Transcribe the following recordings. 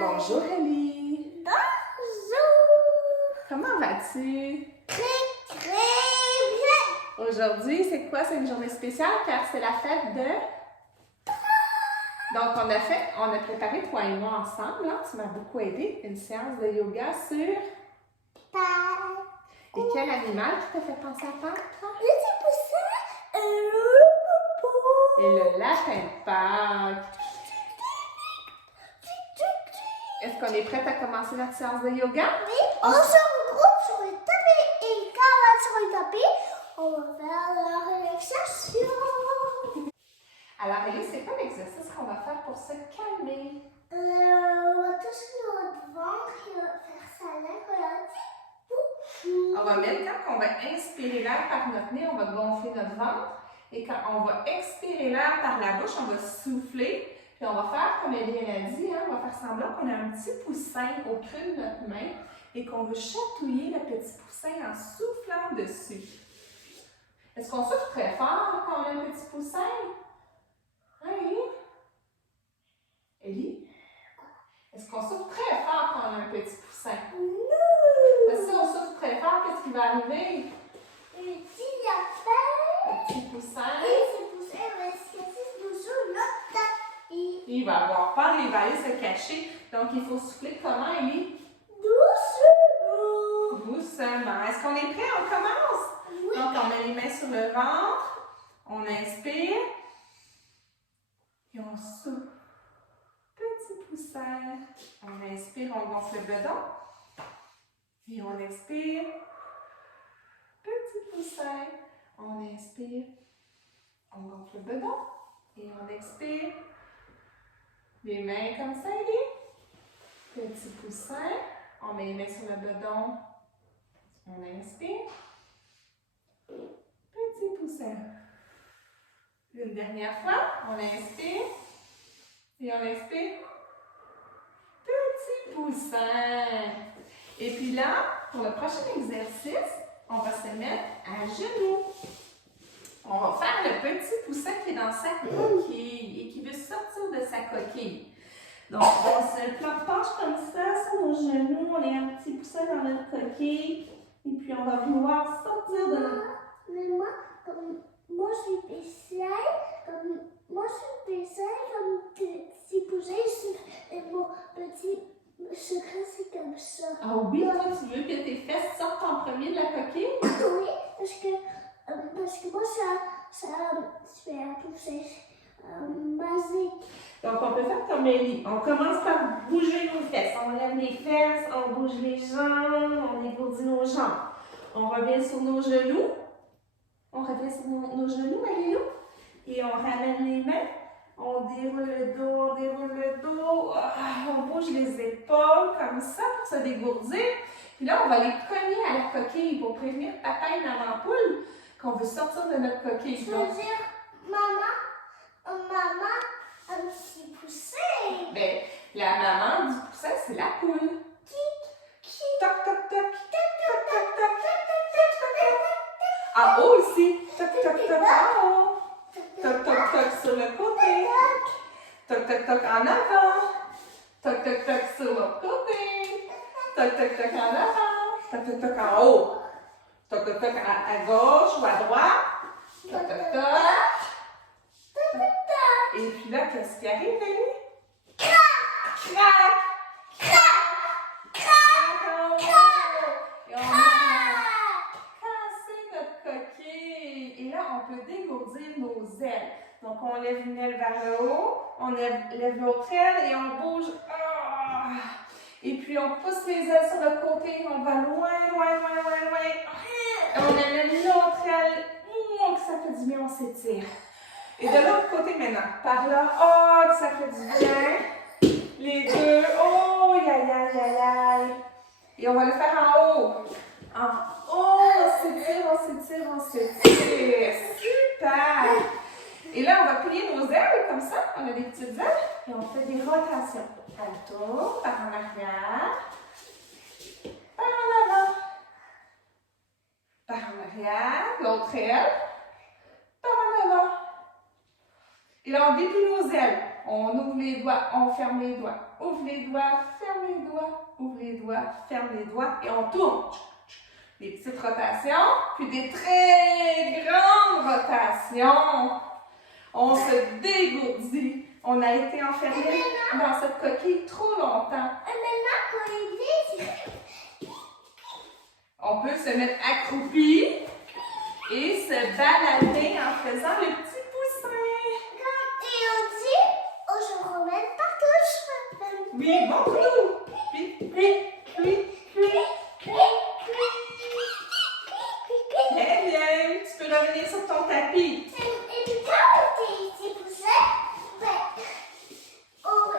Bonjour Ellie. Bonjour. Comment vas-tu? Très bien. Aujourd'hui, c'est quoi? C'est une journée spéciale car c'est la fête de... Donc, on a préparé toi et moi ensemble, hein? Tu m'as beaucoup aidé, une séance de yoga sur... Et quel animal qui t'a fait penser à Pâques? Le petit poussin, Et le lapin de Pâques. Est-ce qu'on est prête à commencer notre séance de yoga? Oui, on se regroupe sur le tapis et quand on va sur le tapis, on va faire la relaxation. Alors, Ellie, c'est quoi l'exercice qu'on va faire pour se calmer? On va toucher notre ventre et on va faire ça là, regardez. On va mettre, quand on va inspirer l'air par notre nez, on va gonfler notre ventre. Et quand on va expirer l'air par la bouche, on va souffler. Puis on va faire, comme Ellie a dit, hein, on va faire semblant qu'on a un petit poussin au creux de notre main et qu'on veut chatouiller le petit poussin en soufflant dessus. Est-ce qu'on souffle très fort quand on a un petit poussin? Hein, Ellie? Ellie? Est-ce qu'on souffle très fort quand on a un petit poussin? Parce que si on souffle très fort, qu'est-ce qui va arriver? Le petit lapin. Le petit poussin. Et ce poussin va se casser sur notre tapis. Il va avoir peur, il va aller se cacher. Donc, il faut souffler comment, Ellie? Doucement. Doucement. Est-ce qu'on est prêt? On commence? Oui. Donc, on met les mains sur le ventre. On inspire. Et on souffle. Petit poussin. On inspire, on gonfle le bedon. Et on expire. Petit poussin. On inspire. On gonfle le bedon. Et on expire. Les mains comme ça, Ellie. Petit poussin. On met les mains sur le bedon. On inspire. Petit poussin. Une dernière fois. On inspire. Et on expire. Petit poussin. Et puis là, pour le prochain exercice, on va se mettre à genoux. On va faire le petit poussin qui est dans sa coquille et qui veut sortir de sa coquille. Donc, on se penche comme ça sur nos genoux. On est un petit poussin dans notre coquille. Et puis, on va vouloir sortir de notre... Mais moi, moi je suis spéciale, moi je suis spéciale comme petit poussin, et mon petit secret c'est comme ça. Ah oui, toi, tu veux que tes fesses sortent en premier de la coquille? Oui, parce que moi ça je fais un poussin basique. Donc, on peut faire comme Ellie. On commence par bouger nos fesses. On lève les fesses, on bouge les jambes, on égourdit nos jambes. On revient sur nos genoux. On revient sur nos genoux, Ellie. Et on ramène les mains. On déroule le dos, on déroule le dos. On bouge les épaules comme ça pour se dégourdir. Puis là, on va les cogner à la coquille pour prévenir papa et maman poule qu'on veut sortir de notre coquille. Je veux dire, maman, un petit poussin. Ben, la maman du poussin, c'est la poule. Toc, toc, toc. Toc, toc, toc. En haut aussi. Toc, toc, toc en haut. Toc, toc, toc sur le côté. Toc, toc, toc en avant. Toc, toc, toc sur l'autre côté. Toc, toc, toc en avant. Toc, toc, toc en haut. Toc, toc, toc à gauche ou à droite. Toc, toc, toc. Et puis là, qu'est-ce qui arrive, Ellie? Crac! Crac! Et on a cassé notre coquille. Et là, on peut dégourdir nos ailes. Donc, on lève une aile vers le haut, on lève l'autre aile et on bouge. Et puis, on pousse les ailes sur le côté, on va loin, loin, loin, loin, loin. Et on amène l'autre aile. Que ça fait du bien, on s'étire. Et de l'autre côté maintenant, par là, que ça fait du bien. Les deux, aïe, aïe, aïe, aïe. Et on va le faire en haut. En haut, on s'étire, on s'étire, on s'étire. Super. Et là, on va plier nos ailes comme ça. On a des petites ailes. Et on fait des rotations. Alto, par en arrière. Par en avant. Par en arrière. L'autre aile. Par en avant. Et là, on déplie nos ailes. On ouvre les doigts, on ferme les doigts. Ouvre les doigts, ferme les doigts. Ouvre les doigts, ferme les doigts. Et on tourne. Des petites rotations, puis des très grandes rotations. On se dégourdit. On a été enfermé dans cette coquille trop longtemps. On peut se mettre accroupi et se balader en faisant le petit poussin. Et on dit, oh, je remets partout. Oui, montre-nous. Puis. Très bien. Tu peux revenir sur ton tapis. Et puis quand on s'est poussé, on a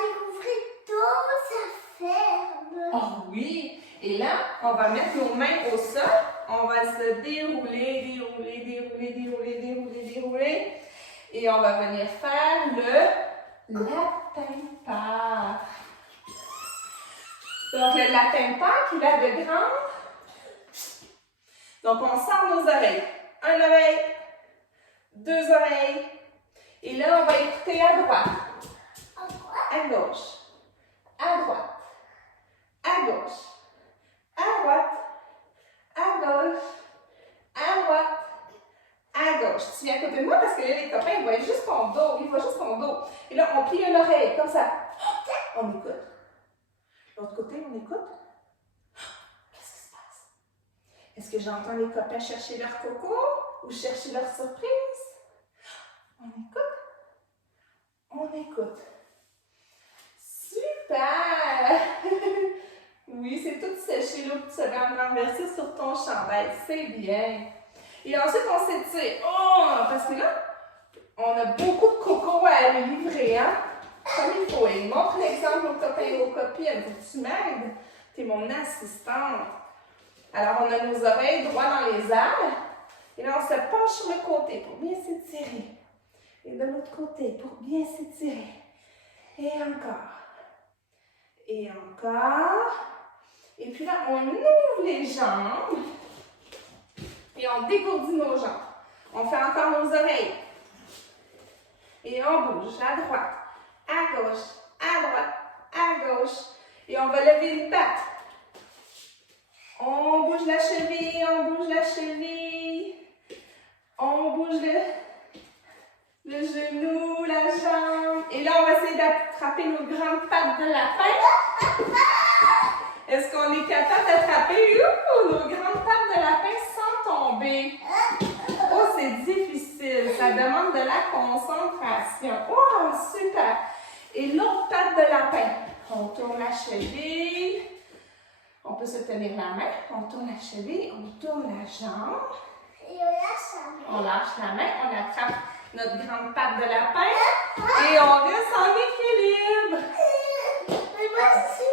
découvert tout ça ferme. Oh oui. Et là, on va mettre nos mains au sol. On va se dérouler. Et on va venir faire le lapin-pâte. Donc, le lapin-pâte, il a de grandes. Donc, on sort nos oreilles. Une oreille, deux oreilles. Et là, on va écouter à droite, à gauche, à droite, à gauche, à droite, à gauche, à droite, à gauche. Tu viens à côté de moi parce que là, les copains, ils voient juste ton dos. Ils voient juste ton dos. Et là, on plie une oreille, comme ça. On écoute. L'autre côté, on écoute. Qu'est-ce qui se passe? Est-ce que j'entends les copains chercher leur coco ou chercher leur surprise? On écoute. On écoute. Super! Oui, c'est tout séché, l'eau que tu avais renversé sur ton chandail. C'est bien. Et ensuite, on s'étire. Oh! Parce que là, on a beaucoup de coco à aller livrer, hein? Comme il faut. Et montre l'exemple aux copains et aux copines. Tu m'aides? Tu es mon assistante. Alors, on a nos oreilles droit dans les airs. Et là, on se penche sur le côté pour bien s'étirer. Et de l'autre côté pour bien s'étirer. Et encore. Et encore. Et puis là, on ouvre les jambes. Et on dégourdit nos jambes. On fait encore nos oreilles. Et on bouge à droite, à gauche, à droite, à gauche. Et on va lever une patte. On bouge la cheville, on bouge la cheville. On bouge le genou, la jambe. Et là, on va essayer d'attraper nos grandes pattes de lapin. Est-ce qu'on est capable d'attraper nos grandes pattes de lapin sans tomber? Oh, c'est difficile. Ça demande de la concentration. Oh, super. Et l'autre patte de lapin. On tourne la cheville. On peut se tenir la main. On tourne la cheville. On tourne la jambe. Et on lâche la main. On lâche la main. On attrape notre grande patte de lapin. Et on reste en équilibre. Mais moi, je suis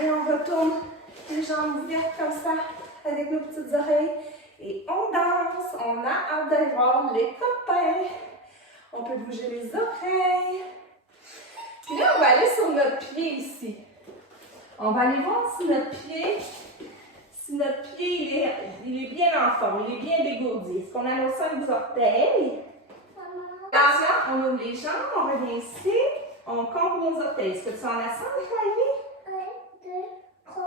Et on retourne les jambes ouvertes comme ça, avec nos petites oreilles. Et on danse. On a hâte d'aller voir les copains. On peut bouger les oreilles. Puis là, on va aller sur notre pied ici. On va aller voir si notre pied, il est bien en forme, il est bien dégourdi. Est-ce qu'on a nos 5 orteils? Alors là, on ouvre les jambes, on revient ici. On compte nos orteils. Est-ce que tu en as 5, Kylie? 1, 2, 3,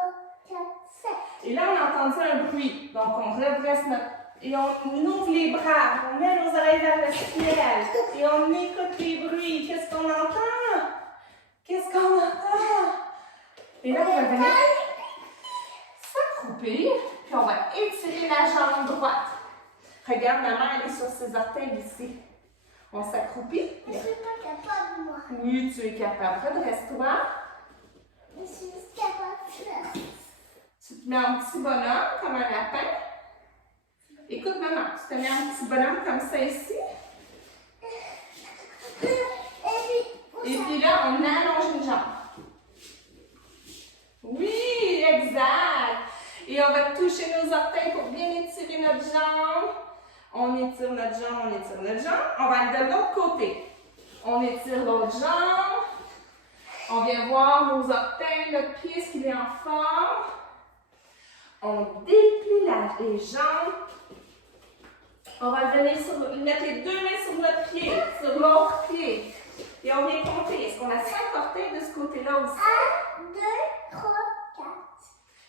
4, 5. Et là, on a entendu un bruit. Donc, on redresse notre... Et on ouvre les bras. On met nos oreilles vers le ciel. Et on écoute les bruits. Qu'est-ce qu'on entend? Qu'est-ce qu'on entend? Et là, on va venir s'accroupir. Puis, on va étirer la jambe droite. Regarde, maman, elle est sur ses orteils ici. On s'accroupit. Je ne suis pas capable, moi. Oui, tu es capable. Redresse-toi. Je suis capable de faire. Tu te mets un petit bonhomme comme un lapin. Écoute, maman, tu te mets un petit bonhomme comme ça ici. Et puis là, on allonge une jambe. Oui, exact. Et on va toucher nos orteils pour bien étirer notre jambe. On étire notre jambe, on étire notre jambe. On va aller de l'autre côté. On étire l'autre jambe. On vient voir nos orteils, notre pied, est-ce qu'il est en forme. On déplie les jambes. On va venir mettre les deux mains sur notre pied, sur l'autre pied. Et on vient compter. Est-ce qu'on a 5 orteils de ce côté-là aussi? 1, 2, 3, 4.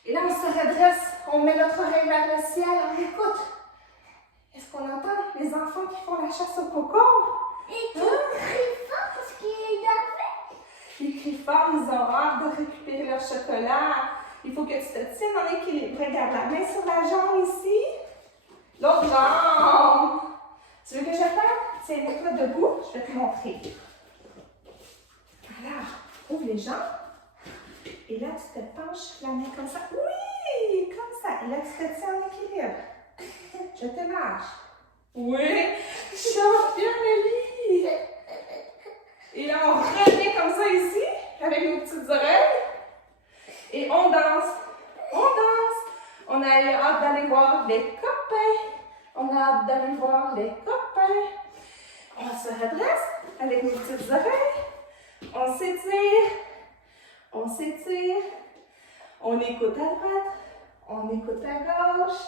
Et là, on se redresse. On met notre oreille vers le ciel. On écoute. Est-ce qu'on entend les enfants qui font la chasse au coco? Et qui crient fort parce qu'il est énervé. Ils crient fort, ils ont hâte de récupérer leur chocolat. Il faut que tu te tiennes en équilibre. Regarde la main sur la jambe ici. L'autre jambe. Tu veux que je fasse? Tiens-toi debout. Je vais te montrer. Alors, ouvre les jambes. Et là, tu te penches la main comme ça. Oui, comme ça. Et là, tu te tiens en équilibre. Je te marche. Oui, championne Ellie. Et là, on revient comme ça ici, avec nos petites oreilles. Et on danse. On danse. On a hâte d'aller voir les copains. On a hâte d'aller voir les copains. On se redresse avec nos petites oreilles. On s'étire. On s'étire. On écoute à droite. On écoute à gauche.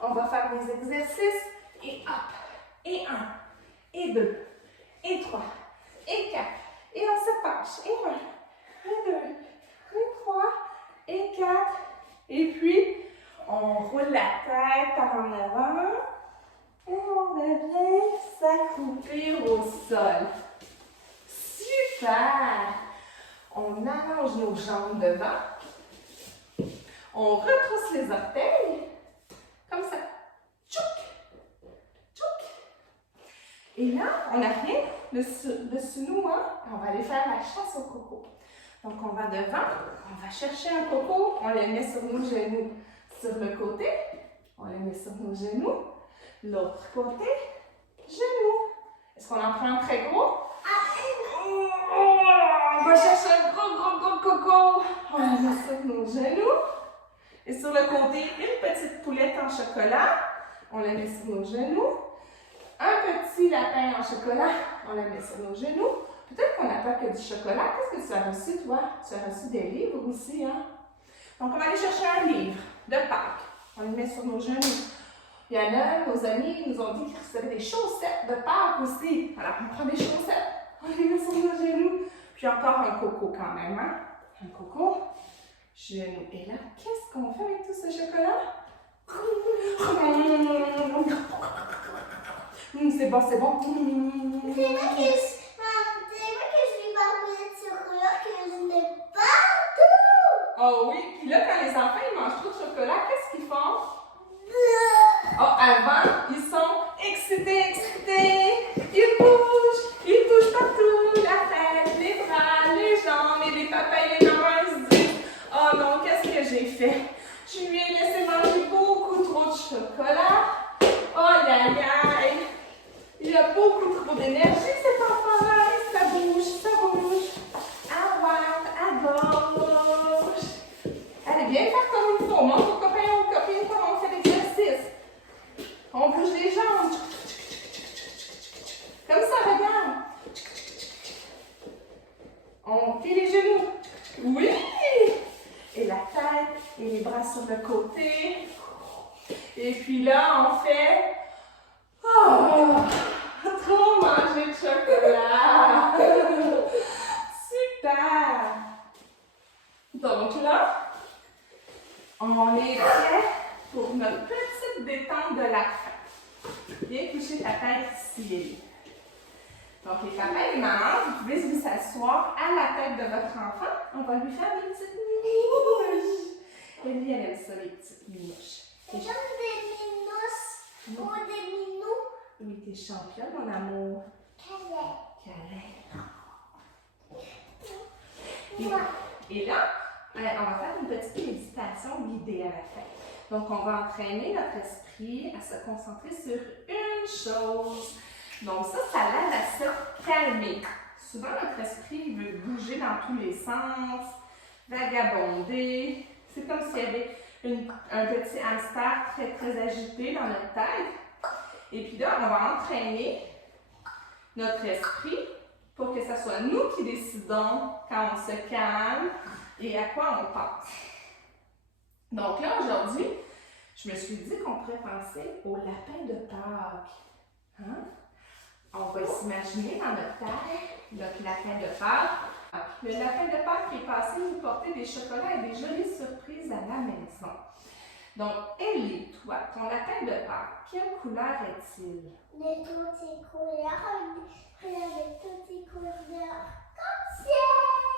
On va faire des exercices. Et hop. Et 1. Et 2. Et 3. Et 4. Et on se penche. Et 1. Et 2. Et 3. Et 4. Et puis, on roule la tête par en avant. Et on revient s'accroupir au sol. Super! On allonge nos jambes devant. On retrousse les orteils. Comme ça. Tchouk! Tchouk! Et là, on n'a rien dessus nous, hein? On va aller faire la chasse au coco. Donc, on va devant. On va chercher un coco. On le met sur nos genoux. Sur le côté. On le met sur nos genoux. L'autre côté. Genoux. Est-ce qu'on en prend un très gros? On va chercher un gros coco. On le met sur nos genoux. Et sur le côté, une petite poulette en chocolat. On la met sur nos genoux. Un petit lapin en chocolat. On la met sur nos genoux. Peut-être qu'on n'a pas que du chocolat. Qu'est-ce que tu as reçu, toi? Tu as reçu des livres aussi, hein? Donc, on va aller chercher un livre de Pâques. On le met sur nos genoux. Il y en a, nos amis nous ont dit qu'ils recevaient des chaussettes de Pâques aussi. Alors, on prend des chaussettes. On les met sur nos genoux. Puis encore un coco quand même, hein? Un coco. Genou. Et là, qu'est-ce qu'on fait avec tout ce chocolat? C'est bon, c'est bon. C'est vrai que je vais parler sur là que je n'ai pas. Oh oui, puis là, quand les enfants ils mangent trop de chocolat, qu'est-ce qu'ils font? Oh, avant, ils sont excités. Ils bougent partout, la tête, les bras, les jambes, et les papas et les mamans, ils se disent, oh non, qu'est-ce que j'ai fait? Je lui ai laissé manger beaucoup trop de chocolat. Oh, aïe, aïe. Il a beaucoup trop d'énergie, cet enfant-là. Ça bouge. À droite, à gauche. Allez, viens faire comme il faut. Montre aux copains et aux copines comment on fait l'exercice. On bouge les jambes. Comme ça, regarde. On plie les genoux. Oui! Et la tête, et les bras sur le côté. Et puis là, on fait... Oh! Trop manger de chocolat! Super! Donc là, on est prêt pour notre petite détente de la fin. Viens coucher ta tête ici, Ellie. Donc, les papas et les mamans, vous pouvez vous asseoir à la tête de votre enfant. On va lui faire des petites mouches. Ellie, elle aime ça, les petites mouches. C'est comme des minous ou des minous. Oui, t'es championne, mon amour. Câlin. Et là, on va faire une petite méditation guidée à la fin. Donc, on va entraîner notre esprit à se concentrer sur une chose. Donc, ça l'aide à se calmer. Souvent, notre esprit veut bouger dans tous les sens, vagabonder. C'est comme s'il y avait un petit hamster très, très agité dans notre tête. Et puis là, on va entraîner notre esprit pour que ce soit nous qui décidons quand on se calme et à quoi on pense. Donc là, aujourd'hui, je me suis dit qu'on pourrait penser au lapin de Pâques. Hein? On va s'imaginer dans notre tête notre lapin de Pâques. Le lapin de Pâques qui est passé nous porter des chocolats et des jolies surprises à la maison. Donc, Ellie, toi, ton lapin de Pâques, quelle couleur est-il? De toutes les couleurs, avec toutes les couleurs d'arc-en-ciel.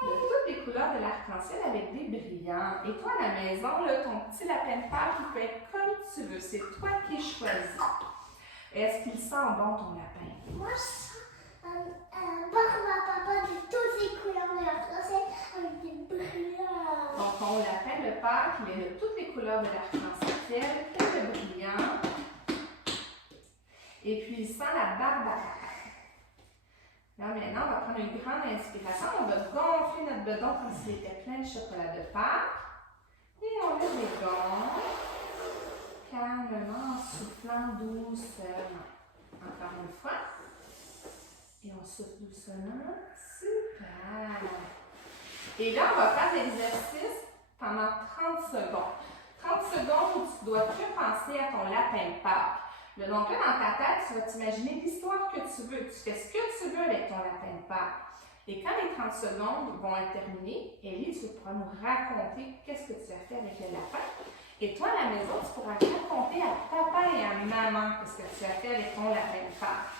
De toutes les couleurs de l'arc-en-ciel avec des brillants. Et toi, à la maison, là, ton petit lapin de Pâques, il peut être comme tu veux. C'est toi qui choisis. Est-ce qu'il sent bon, ton lapin? Moi, je sens un papa de toutes les couleurs de l'arc-en-ciel avec des brillants. Donc, ton lapin de Pâques, il est de toutes les couleurs de l'arc-en-ciel, plein de brillants. Et puis, il sent la barbe à papa. Là, maintenant, on va prendre une grande inspiration. On va gonfler notre bedon comme s'il était plein de chocolat de Pâques. Et on lève les gonds, calmement, en soufflant doucement. Encore une fois. Et on souffle doucement. Super! Et là, on va faire l'exercice pendant 30 secondes. 30 secondes où tu dois que penser à ton lapin de Pâques. Donc là, dans ta tête, tu vas t'imaginer l'histoire que tu veux. Tu fais ce que tu veux avec ton lapin de Pâques. Et quand les 30 secondes vont être terminées, Ellie, tu pourras nous raconter qu'est-ce que tu as fait avec le lapin. Et toi, à la maison, tu pourras raconter à papa et à maman qu'est-ce que tu as fait avec ton lapin de Pâques.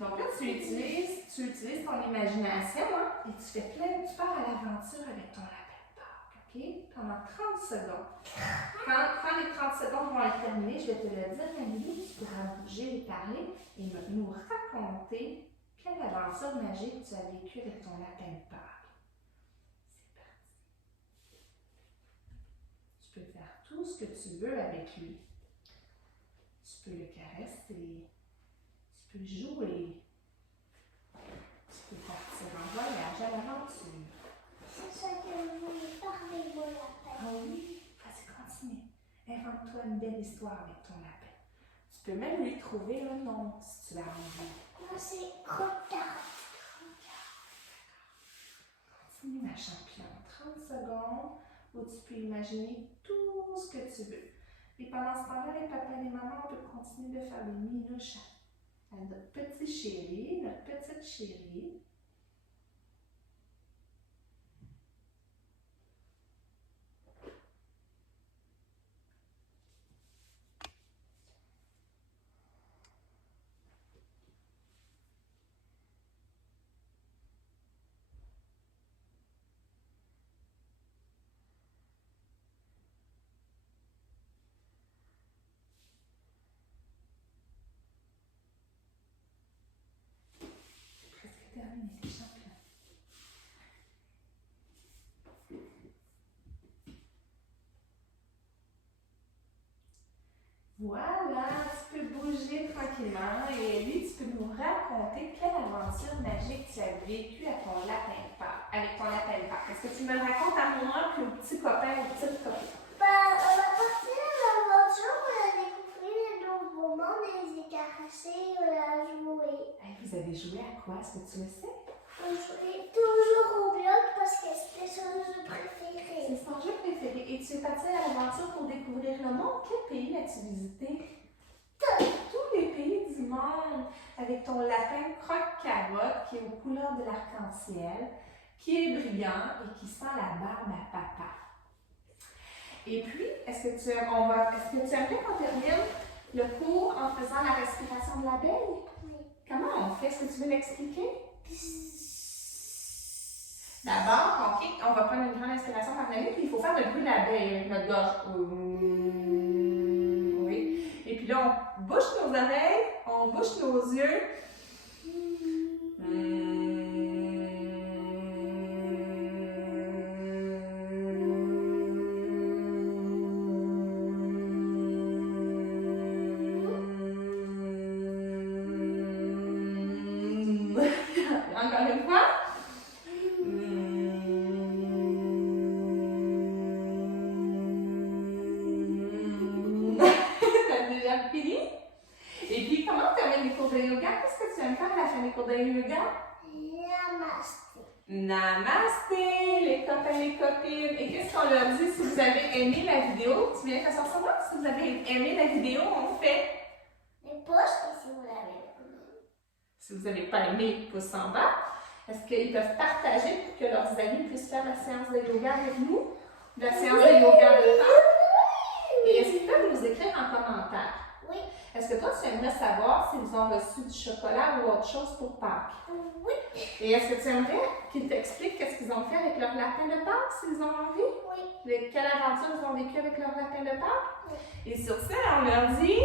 Donc là, tu utilises ton imagination, hein, et tu pars à l'aventure avec ton lapin de Pâques, OK? Pendant 30 secondes. Quand les 30 secondes vont être terminées, je vais te le dire, Amélie, tu pourras bouger et parler et nous raconter quelle aventure magique tu as vécue avec ton lapin de Pâques. C'est parti. Tu peux faire tout ce que tu veux avec lui. Tu peux le caresser. Tu peux jouer. Tu peux partir en voyage à l'aventure. C'est ça que je voulais parler, mon lapin. Ah oui? Vas-y, continue. Invente-toi une belle histoire avec ton lapin. Tu peux même lui trouver un nom si tu as envie. Moi, c'est Crottard. Continue, ma championne. 30 secondes où tu peux imaginer tout ce que tu veux. Et pendant ce temps-là, les papas et les mamans, on peut continuer de faire des minouches à notre petit chéri, notre petite chérie. Presque terminé, les champions. Voilà, tu peux bouger tranquillement et lui, tu peux nous raconter quelle aventure magique tu as vécue avec ton lapin de Pâques. Est-ce que tu me le racontes à moi puis aux petits copains, aux petites copines? On va partir à l'aventure, on a découvert le nouveau monde, on les a caressés, on a joué. Hey, vous avez joué à quoi? Est-ce que tu le sais? On jouait toujours au bloc parce que c'était son jeu préféré. C'est son jeu préféré. Et tu es parti à l'aventure pour découvrir le monde. Quel pays as-tu visité? Tous les pays du monde. Avec ton lapin croque-carotte qui est aux couleurs de l'arc-en-ciel, qui est brillant et qui sent la barbe à papa. Et puis, est-ce que tu aimerais qu'on termine le cours en faisant la respiration de l'abeille? Oui. Comment on fait? Est-ce que tu veux l'expliquer? D'abord, OK, on va prendre une grande inspiration par la nuit, puis il faut faire le bruit de l'abeille avec notre gorge. Oui. Et puis là, on bouche nos oreilles, on bouche nos yeux. Encore une fois. T'as déjà fini? Et puis, comment tu amènes les cours de yoga? Qu'est-ce que Namasté, les copains, les copines. Et qu'est-ce qu'on leur dit si vous avez aimé la vidéo? Tu viens faire ça moi? Si vous avez aimé la vidéo, on fait les pouces et si vous l'avez aimé. Si vous n'avez pas aimé, pouce en bas. Est-ce qu'ils peuvent partager pour que leurs amis puissent faire la séance de yoga avec nous? La séance de yoga de Pâques? Et est-ce qu'ils peuvent nous écrire en commentaire? Oui. Est-ce que toi, tu aimerais savoir s'ils ont reçu du chocolat ou autre chose pour Pâques? Oui. Et est-ce que tu aimerais qu'ils t'expliquent qu'est-ce qu'ils ont fait avec leur lapin de Pâques, s'ils ont envie? Oui. Quelle aventure ils ont vécu avec leur lapin de Pâques? Oui. Et sur ça, on leur dit